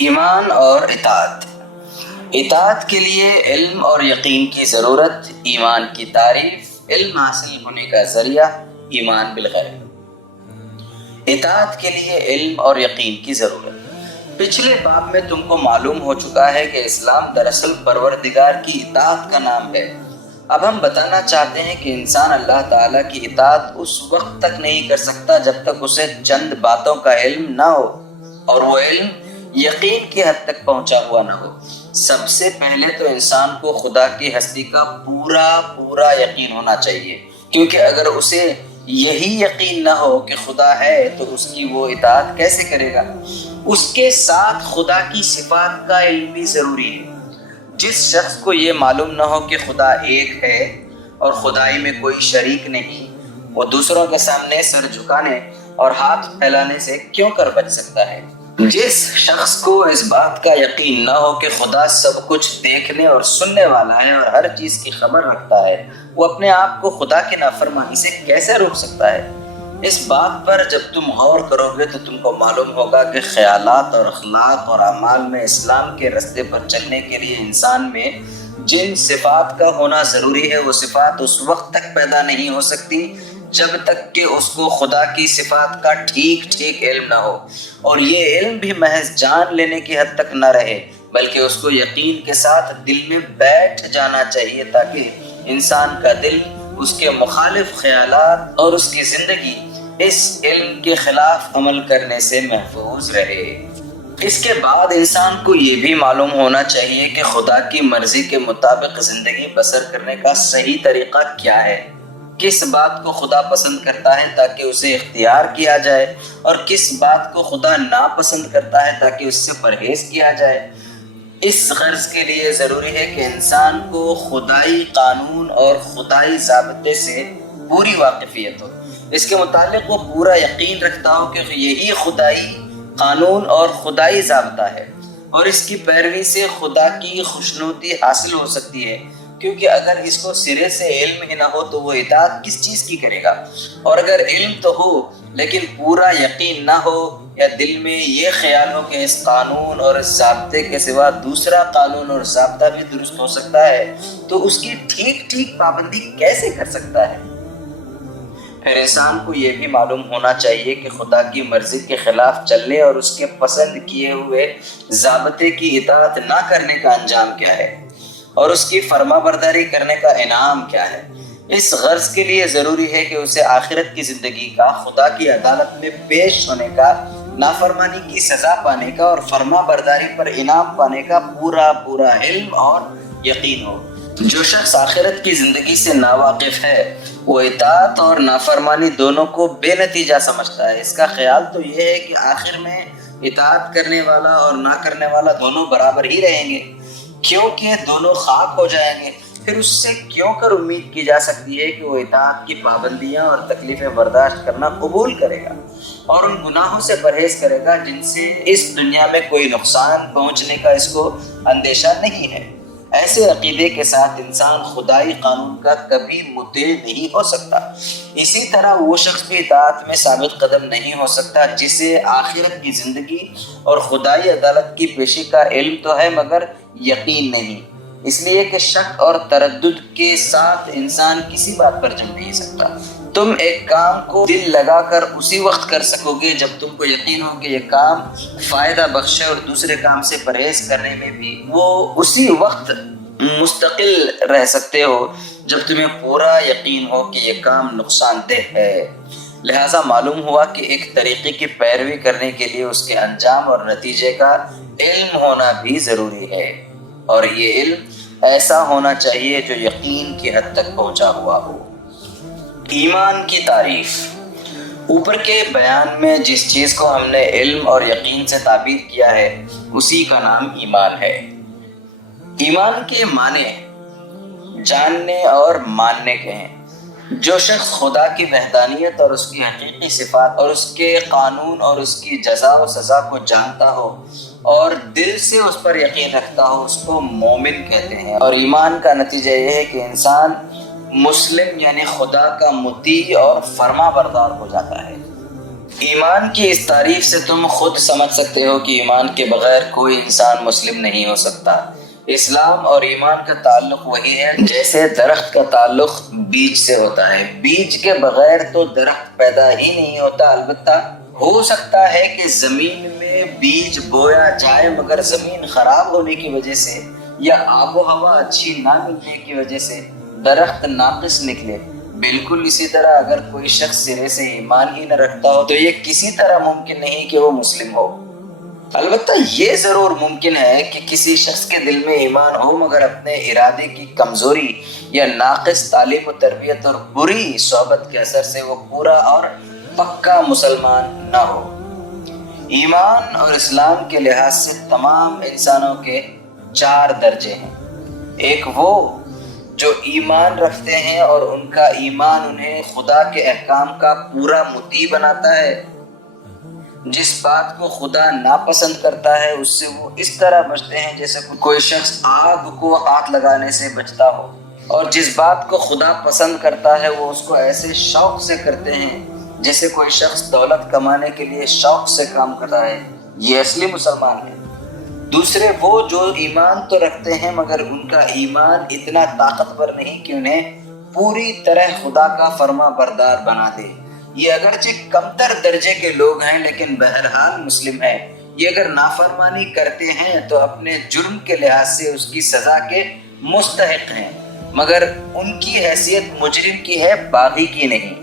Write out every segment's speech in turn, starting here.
ایمان اور اطاعت۔ اطاعت کے لیے علم اور یقین کی ضرورت، ایمان کی تعریف، علم حاصل ہونے کا ذریعہ، ایمان بالغیب۔ اطاعت کے لیے علم اور یقین کی ضرورت۔ پچھلے باب میں تم کو معلوم ہو چکا ہے کہ اسلام دراصل پروردگار کی اطاعت کا نام ہے۔ اب ہم بتانا چاہتے ہیں کہ انسان اللہ تعالیٰ کی اطاعت اس وقت تک نہیں کر سکتا جب تک اسے چند باتوں کا علم نہ ہو اور وہ علم یقین کی حد تک پہنچا ہوا نہ ہو۔ سب سے پہلے تو انسان کو خدا کی ہستی کا پورا یقین ہونا چاہیے، کیونکہ اگر اسے یہی یقین نہ ہو کہ خدا ہے تو اس کی وہ اطاعت کیسے کرے گا؟ اس کے ساتھ خدا کی صفات کا علم بھی ضروری ہے۔ جس شخص کو یہ معلوم نہ ہو کہ خدا ایک ہے اور خدائی میں کوئی شریک نہیں، وہ دوسروں کے سامنے سر جھکانے اور ہاتھ پھیلانے سے کیوں کر بچ سکتا ہے؟ جس شخص کو اس بات کا یقین نہ ہو کہ خدا سب کچھ دیکھنے اور سننے والا ہے اور ہر چیز کی خبر رکھتا ہے، وہ اپنے آپ کو خدا کی نافرمانی سے کیسے روک سکتا ہے؟ اس بات پر جب تم غور کرو گے تو تم کو معلوم ہوگا کہ خیالات اور اخلاق اور اعمال میں اسلام کے راستے پر چلنے کے لیے انسان میں جن صفات کا ہونا ضروری ہے، وہ صفات اس وقت تک پیدا نہیں ہو سکتی جب تک کہ اس کو خدا کی صفات کا ٹھیک علم نہ ہو، اور یہ علم بھی محض جان لینے کی حد تک نہ رہے بلکہ اس کو یقین کے ساتھ دل میں بیٹھ جانا چاہیے، تاکہ انسان کا دل اس کے مخالف خیالات اور اس کی زندگی اس علم کے خلاف عمل کرنے سے محفوظ رہے۔ اس کے بعد انسان کو یہ بھی معلوم ہونا چاہیے کہ خدا کی مرضی کے مطابق زندگی بسر کرنے کا صحیح طریقہ کیا ہے، کس بات کو خدا پسند کرتا ہے تاکہ اسے اختیار کیا جائے اور کس بات کو خدا ناپسند کرتا ہے تاکہ اس سے پرہیز کیا جائے۔ اس غرض کے لیے ضروری ہے کہ انسان کو خدائی قانون اور خدائی ضابطے سے پوری واقفیت ہو، اس کے متعلق وہ پورا یقین رکھتا ہو کہ یہی خدائی قانون اور خدائی ضابطہ ہے اور اس کی پیروی سے خدا کی خوشنودی حاصل ہو سکتی ہے، کیونکہ اگر اس کو سرے سے علم ہی نہ ہو تو وہ اطاعت کس چیز کی کرے گا؟ اور اگر علم تو ہو لیکن پورا یقین نہ ہو یا دل میں یہ خیال ہو کہ اس قانون اور اس ضابطے کے سوا دوسرا قانون اور ضابطہ بھی درست ہو سکتا ہے، تو اس کی ٹھیک پابندی کیسے کر سکتا ہے؟ پھر انسان کو یہ بھی معلوم ہونا چاہیے کہ خدا کی مرضی کے خلاف چلنے اور اس کے پسند کیے ہوئے ضابطے کی اطاعت نہ کرنے کا انجام کیا ہے اور اس کی فرما برداری کرنے کا انعام کیا ہے۔ اس غرض کے لیے ضروری ہے کہ اسے آخرت کی زندگی کا، خدا کی عدالت میں پیش ہونے کا، نافرمانی کی سزا پانے کا اور فرما برداری پر انعام پانے کا پورا علم اور یقین ہو۔ جو شخص آخرت کی زندگی سے ناواقف ہے وہ اطاعت اور نافرمانی دونوں کو بے نتیجہ سمجھتا ہے۔ اس کا خیال تو یہ ہے کہ آخر میں اطاعت کرنے والا اور نہ کرنے والا دونوں برابر ہی رہیں گے، کیونکہ دونوں خاک ہو جائیں گے۔ پھر اس سے کیوں کر امید کی جا سکتی ہے کہ وہ اطاعت کی پابندیاں اور تکلیفیں برداشت کرنا قبول کرے گا اور ان گناہوں سے پرہیز کرے گا جن سے اس دنیا میں کوئی نقصان پہنچنے کا اس کو اندیشہ نہیں ہے۔ ایسے عقیدے کے ساتھ انسان خدائی قانون کا کبھی مطیع نہیں ہو سکتا۔ اسی طرح وہ شخص بھی اطاعت میں ثابت قدم نہیں ہو سکتا جسے آخرت کی زندگی اور خدائی عدالت کی پیشی کا علم تو ہے مگر یقین نہیں، اس لیے کہ شک اور تردد کے ساتھ انسان کسی بات پر جم نہیں سکتا۔ تم ایک کام کو دل لگا کر اسی وقت کر سکو گے جب تم کو یقین ہو کہ یہ کام فائدہ بخش ہے، اور دوسرے کام سے پرہیز کرنے میں بھی وہ اسی وقت مستقل رہ سکتے ہو جب تمہیں پورا یقین ہو کہ یہ کام نقصان دہ ہے۔ لہٰذا معلوم ہوا کہ ایک طریقے کی پیروی کرنے کے لیے اس کے انجام اور نتیجے کا علم ہونا بھی ضروری ہے، اور یہ علم ایسا ہونا چاہیے جو یقین کی حد تک پہنچا ہوا ہو۔ ایمان کی تعریف۔ اوپر کے بیان میں جس چیز کو ہم نے علم اور یقین سے تعبیر کیا ہے اسی کا نام ایمان ہے۔ ایمان کے معنی جاننے اور ماننے کے ہیں۔ جو شخص خدا کی وحدانیت اور اس کی حقیقی صفات اور اس کے قانون اور اس کی جزا و سزا کو جانتا ہو اور دل سے اس پر یقین رکھتا ہو اس کو مومن کہتے ہیں، اور ایمان کا نتیجہ یہ ہے کہ انسان مسلم یعنی خدا کا مطیع اور فرما بردار ہو جاتا ہے۔ ایمان کی اس تعریف سے تم خود سمجھ سکتے ہو کہ ایمان کے بغیر کوئی انسان مسلم نہیں ہو سکتا۔ اسلام اور ایمان کا تعلق وہی ہے جیسے درخت کا تعلق بیج سے ہوتا ہے۔ بیج کے بغیر تو درخت پیدا ہی نہیں ہوتا۔ البتہ ہو سکتا ہے کہ زمین میں بیج بویا جائے مگر زمین خراب ہونے کی وجہ سے یا آب و ہوا اچھی نہ ملنے کی وجہ سے درخت ناقص نکلے۔ بالکل اسی طرح اگر کوئی شخص سرے سے ایمان ہی نہ رکھتا ہو تو یہ کسی طرح ممکن نہیں کہ وہ مسلم ہو۔ البتہ یہ ضرور ممکن ہے کہ کسی شخص کے دل میں ایمان ہو مگر اپنے ارادے کی کمزوری یا ناقص تعلیم و تربیت اور بری صحبت کے اثر سے وہ پورا اور پکا مسلمان نہ ہو۔ ایمان اور اسلام کے لحاظ سے تمام انسانوں کے 4 درجے ہیں۔ ایک وہ جو ایمان رکھتے ہیں اور ان کا ایمان انہیں خدا کے احکام کا پورا مطیع بناتا ہے۔ جس بات کو خدا ناپسند کرتا ہے اس سے وہ اس طرح بچتے ہیں جیسے کوئی شخص آگ کو ہاتھ لگانے سے بچتا ہو، اور جس بات کو خدا پسند کرتا ہے وہ اس کو ایسے شوق سے کرتے ہیں جیسے کوئی شخص دولت کمانے کے لیے شوق سے کام کرتا ہے۔ یہ اصلی مسلمان ہے۔ دوسرے وہ جو ایمان تو رکھتے ہیں مگر ان کا ایمان اتنا طاقتور نہیں کہ انہیں پوری طرح خدا کا فرما بردار بنا دے۔ یہ اگرچہ کمتر درجے کے لوگ ہیں لیکن بہرحال مسلم ہیں۔ یہ اگر نافرمانی کرتے ہیں تو اپنے جرم کے لحاظ سے اس کی سزا کے مستحق ہیں مگر ان کی حیثیت مجرم کی ہے، باغی کی نہیں،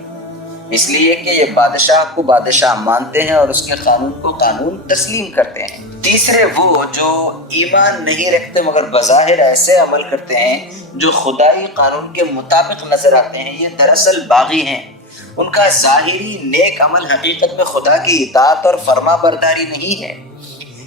اس لیے کہ یہ بادشاہ کو بادشاہ مانتے ہیں اور اس کے قانون کو قانون تسلیم کرتے ہیں۔ تیسرے وہ جو ایمان نہیں رکھتے مگر بظاہر ایسے عمل کرتے ہیں جو خدائی قانون کے مطابق نظر آتے ہیں، یہ دراصل باغی ہیں۔ ان کا ظاہری نیک عمل حقیقت میں خدا کی اطاعت اور فرما برداری نہیں ہے،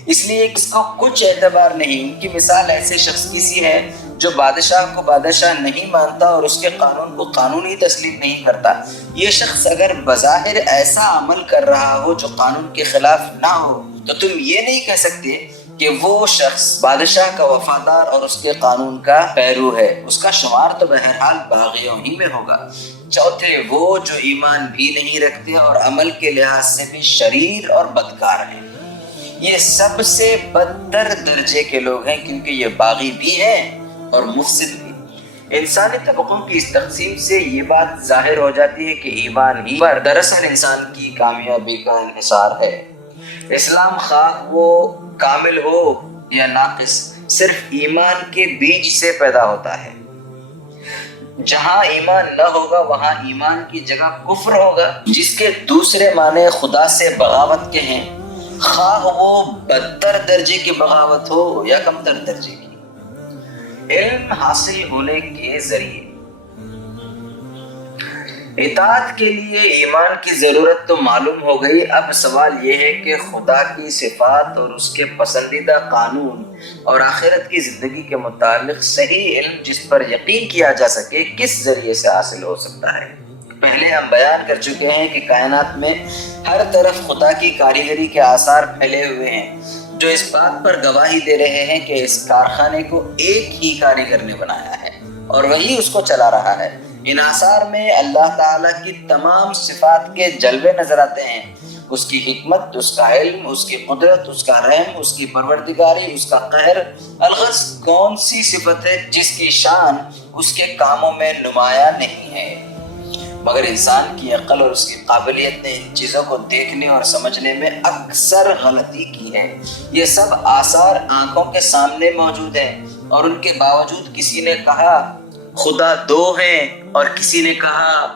اس لیے اس کو کچھ اعتبار نہیں۔ ان کی مثال ایسے شخص کی سی ہے جو بادشاہ کو بادشاہ نہیں مانتا اور اس کے قانون کو قانون ہی تسلیم نہیں کرتا۔ یہ شخص اگر بظاہر ایسا عمل کر رہا ہو جو قانون کے خلاف نہ ہو تو تم یہ نہیں کہہ سکتے کہ وہ شخص بادشاہ کا وفادار اور اس کے قانون کا پیرو ہے۔ اس کا شمار تو بہرحال باغیوں ہی میں ہوگا۔ چوتھے وہ جو ایمان بھی نہیں رکھتے اور عمل کے لحاظ سے بھی شریر اور بدکار ہیں۔ یہ سب سے بدتر درجے کے لوگ ہیں کیونکہ یہ باغی بھی ہیں اور مفسد بھی۔ انسانی طبقوں کی اس تقسیم سے یہ بات ظاہر ہو جاتی ہے کہ ایمان ہی پر دراصل انسان کی کامیابی کا انحصار ہے۔ اسلام خواہ وہ کامل ہو یا ناقص صرف ایمان کے بیج سے پیدا ہوتا ہے۔ جہاں ایمان نہ ہوگا وہاں ایمان کی جگہ کفر ہوگا، جس کے دوسرے معنی خدا سے بغاوت کے ہیں، خواہ وہ بدتر درجے کی بغاوت ہو یا کمتر درجے کی۔ علم حاصل ہونے کے ذریعے اطاعت کے لیے ایمان کی ضرورت تو معلوم ہو گئی۔ اب سوال یہ ہے کہ خدا کی صفات اور اس کے پسندیدہ قانون اور آخرت کی زندگی کے متعلق صحیح علم جس پر یقین کیا جا سکے کس ذریعے سے حاصل ہو سکتا ہے؟ پہلے ہم بیان کر چکے ہیں کہ کائنات میں ہر طرف خدا کی کاریگری کے آثار پھیلے ہوئے ہیں جو اس بات پر گواہی دے رہے ہیں کہ اس کارخانے کو ایک ہی کاریگر نے بنایا ہے اور وہی اس کو چلا رہا ہے۔ ان آثار میں اللہ تعالیٰ کی تمام صفات کے جلوے نظر آتے ہیں، اس کی حکمت، اس کا علم، اس کی قدرت، اس کا رحم، اس کی پروردگاری، اس کا قہر۔ الغرض کون سی صفت ہے جس کی شان اس کے کاموں میں نمایاں نہیں ہے؟ مگر انسان کی عقل اور اس کی قابلیت نے ان چیزوں کو دیکھنے اور سمجھنے میں اکثر غلطی کی ہے۔ یہ سب آثار آنکھوں کے سامنے موجود ہیں اور ان کے باوجود کسی نے کہا خدا 2 ہیں اور کسی نے کہا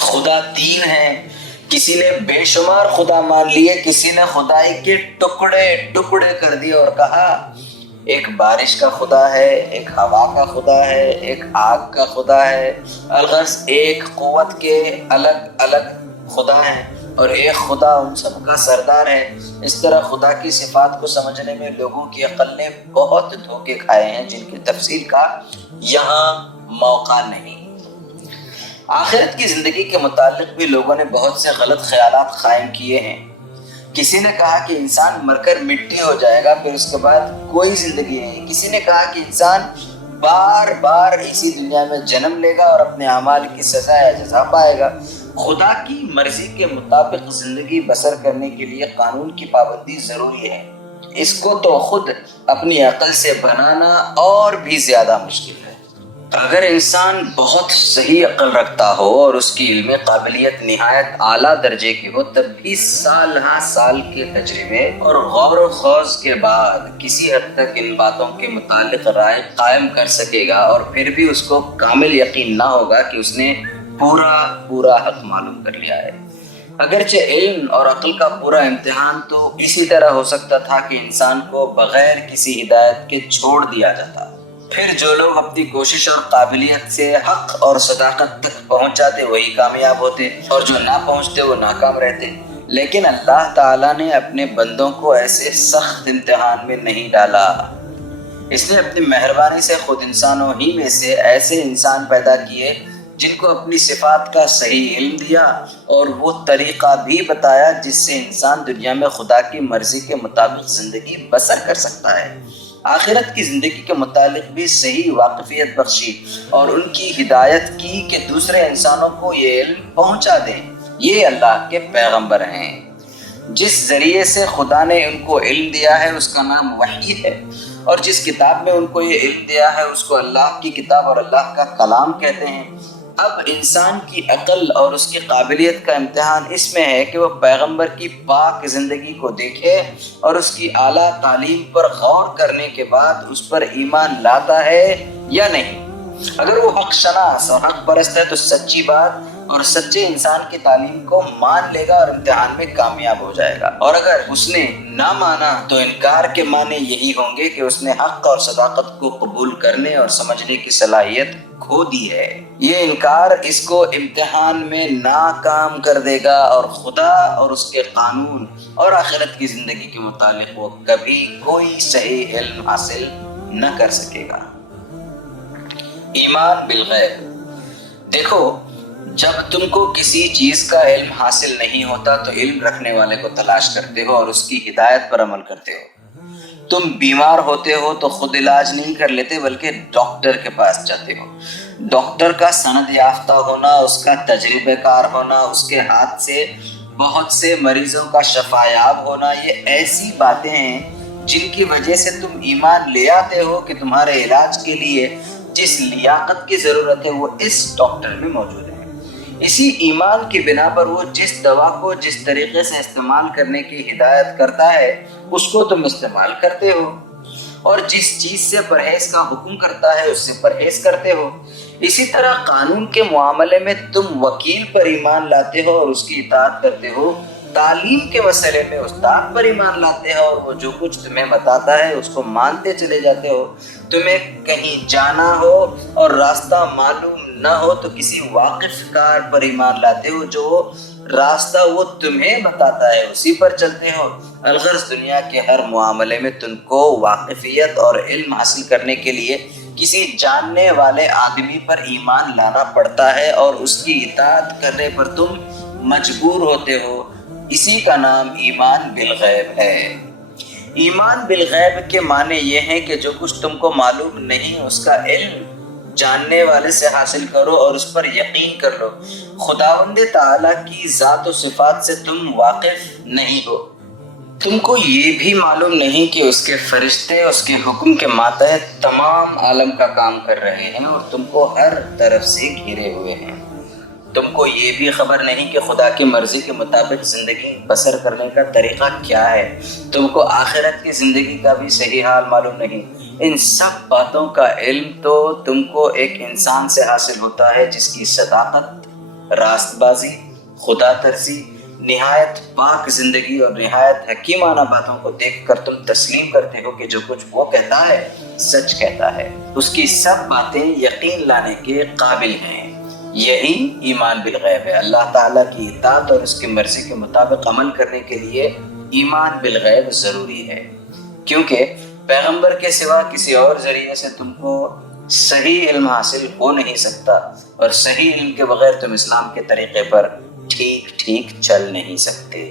خدا 3 ہیں، کسی نے بے شمار خدا مان لیے، کسی نے خدائی کے ٹکڑے ٹکڑے کر دیے اور کہا ایک بارش کا خدا ہے، ایک ہوا کا خدا ہے، ایک آگ کا خدا ہے۔ الغرض ایک قوت کے الگ الگ خدا ہیں اور ایک خدا ان سب کا سردار ہے۔ اس طرح خدا کی صفات کو سمجھنے میں لوگوں کی عقل نے بہت دھوکے کھائے ہیں جن کی تفصیل کا یہاں موقع نہیں۔ آخرت کی زندگی کے متعلق بھی لوگوں نے بہت سے غلط خیالات قائم کیے ہیں۔ کسی نے کہا کہ انسان مر کر مٹی ہو جائے گا، پھر اس کے بعد کوئی زندگی نہیں۔ کسی نے کہا کہ انسان بار بار اسی دنیا میں جنم لے گا اور اپنے اعمال کی سزا یا جزا پائے گا۔ خدا کی مرضی کے مطابق زندگی بسر کرنے کے لیے قانون کی پابندی ضروری ہے۔ اس کو تو خود اپنی عقل سے بنانا اور بھی زیادہ مشکل ہے۔ اگر انسان بہت صحیح عقل رکھتا ہو اور اس کی علمی قابلیت نہایت اعلیٰ درجے کی ہو، تب بھی سال ہاں سال کے تجربے اور غور و خوض کے بعد کسی حد تک ان باتوں کے متعلق رائے قائم کر سکے گا، اور پھر بھی اس کو کامل یقین نہ ہوگا کہ اس نے پورا حق معلوم کر لیا ہے۔ اگرچہ علم اور عقل کا پورا امتحان تو اسی طرح ہو سکتا تھا کہ انسان کو بغیر کسی ہدایت کے چھوڑ دیا جاتا، پھر جو لوگ اپنی کوشش اور قابلیت سے حق اور صداقت تک پہنچ جاتے وہی کامیاب ہوتے، اور جو نہ پہنچتے وہ ناکام رہتے۔ لیکن اللہ تعالیٰ نے اپنے بندوں کو ایسے سخت امتحان میں نہیں ڈالا۔ اس نے اپنی مہربانی سے خود انسانوں ہی میں سے ایسے انسان پیدا کیے جن کو اپنی صفات کا صحیح علم دیا اور وہ طریقہ بھی بتایا جس سے انسان دنیا میں خدا کی مرضی کے مطابق زندگی بسر کر سکتا ہے، آخرت کی زندگی کے متعلق بھی صحیح واقفیت بخشی اور ان کی ہدایت کی کہ دوسرے انسانوں کو یہ علم پہنچا دیں۔ یہ اللہ کے پیغمبر ہیں۔ جس ذریعے سے خدا نے ان کو علم دیا ہے اس کا نام وحی ہے، اور جس کتاب میں ان کو یہ علم دیا ہے اس کو اللہ کی کتاب اور اللہ کا کلام کہتے ہیں۔ اب انسان کی عقل اور اس کی قابلیت کا امتحان اس میں ہے کہ وہ پیغمبر کی پاک زندگی کو دیکھے اور اس کی اعلیٰ تعلیم پر غور کرنے کے بعد اس پر ایمان لاتا ہے یا نہیں۔ اگر وہ حق شناس اور حق پرست ہے تو سچی بات اور سچے انسان کی تعلیم کو مان لے گا اور امتحان میں کامیاب ہو جائے گا، اور اگر اس نے نہ مانا تو انکار کے معنی یہی ہوں گے کہ اس نے حق اور صداقت کو قبول کرنے اور سمجھنے کی صلاحیت کھو دی ہے۔ یہ انکار اس کو امتحان میں ناکام کر دے گا اور خدا اور اس کے قانون اور آخرت کی زندگی کے متعلق وہ کبھی کوئی صحیح علم حاصل نہ کر سکے گا۔ ایمان بالغیب۔ دیکھو، جب تم کو کسی چیز کا علم حاصل نہیں ہوتا تو علم رکھنے والے کو تلاش کرتے ہو اور اس کی ہدایت پر عمل کرتے ہو۔ تم بیمار ہوتے ہو تو خود علاج نہیں کر لیتے بلکہ ڈاکٹر کے پاس جاتے ہو۔ ڈاکٹر کا سند یافتہ ہونا، اس کا تجربہ کار ہونا، اس کے ہاتھ سے بہت سے مریضوں کا شفا یاب ہونا، یہ ایسی باتیں ہیں جن کی وجہ سے تم ایمان لے آتے ہو کہ تمہارے علاج کے لیے جس لیاقت کی ضرورت ہے وہ اس ڈاکٹر میں موجود ہے۔ اسی ایمان کی بنا پر وہ جس دوا کو جس طریقے سے استعمال کرنے کی ہدایت کرتا ہے اس کو تم استعمال کرتے ہو، اور جس چیز سے پرہیز کا حکم کرتا ہے اس سے پرہیز کرتے ہو۔ اسی طرح قانون کے معاملے میں تم وکیل پر ایمان لاتے ہو اور اس کی اطاعت کرتے ہو، تعلیم کے مسئلے میں استاد پر ایمان لاتے ہو اور وہ جو کچھ تمہیں بتاتا ہے اس کو مانتے چلے جاتے ہو۔ تمہیں کہیں جانا ہو اور راستہ معلوم نہ ہو تو کسی واقف کار پر ایمان لاتے ہو، جو راستہ وہ تمہیں بتاتا ہے اسی پر چلتے ہو۔ الغرض دنیا کے ہر معاملے میں تم کو واقفیت اور علم حاصل کرنے کے لیے کسی جاننے والے آدمی پر ایمان لانا پڑتا ہے اور اس کی اطاعت کرنے پر تم مجبور ہوتے ہو۔ اسی کا نام ایمان بالغیب ہے۔ ایمان بالغیب کے معنی یہ ہیں کہ جو کچھ تم کو معلوم نہیں اس کا علم جاننے والے سے حاصل کرو اور اس پر یقین کر لو۔ خداوند تعالیٰ کی ذات و صفات سے تم واقف نہیں ہو، تم کو یہ بھی معلوم نہیں کہ اس کے فرشتے اس کے حکم کے ماتحت تمام عالم کا کام کر رہے ہیں اور تم کو ہر طرف سے گھیرے ہوئے ہیں۔ تم کو یہ بھی خبر نہیں کہ خدا کی مرضی کے مطابق زندگی بسر کرنے کا طریقہ کیا ہے۔ تم کو آخرت کی زندگی کا بھی صحیح حال معلوم نہیں۔ ان سب باتوں کا علم تو تم کو ایک انسان سے حاصل ہوتا ہے جس کی صداقت، راست بازی، خدا ترسی، نہایت پاک زندگی اور نہایت حکیمانہ باتوں کو دیکھ کر تم تسلیم کرتے ہو کہ جو کچھ وہ کہتا ہے سچ کہتا ہے۔ اس کی سب باتیں یقین لانے کے قابل ہیں۔ یہی ایمان بالغیب ہے۔ اللہ تعالیٰ کی اطاعت اور اس کی مرضی کے مطابق عمل کرنے کے لیے ایمان بالغیب ضروری ہے، کیونکہ پیغمبر کے سوا کسی اور ذریعے سے تم کو صحیح علم حاصل ہو نہیں سکتا، اور صحیح علم کے بغیر تم اسلام کے طریقے پر ٹھیک چل نہیں سکتے۔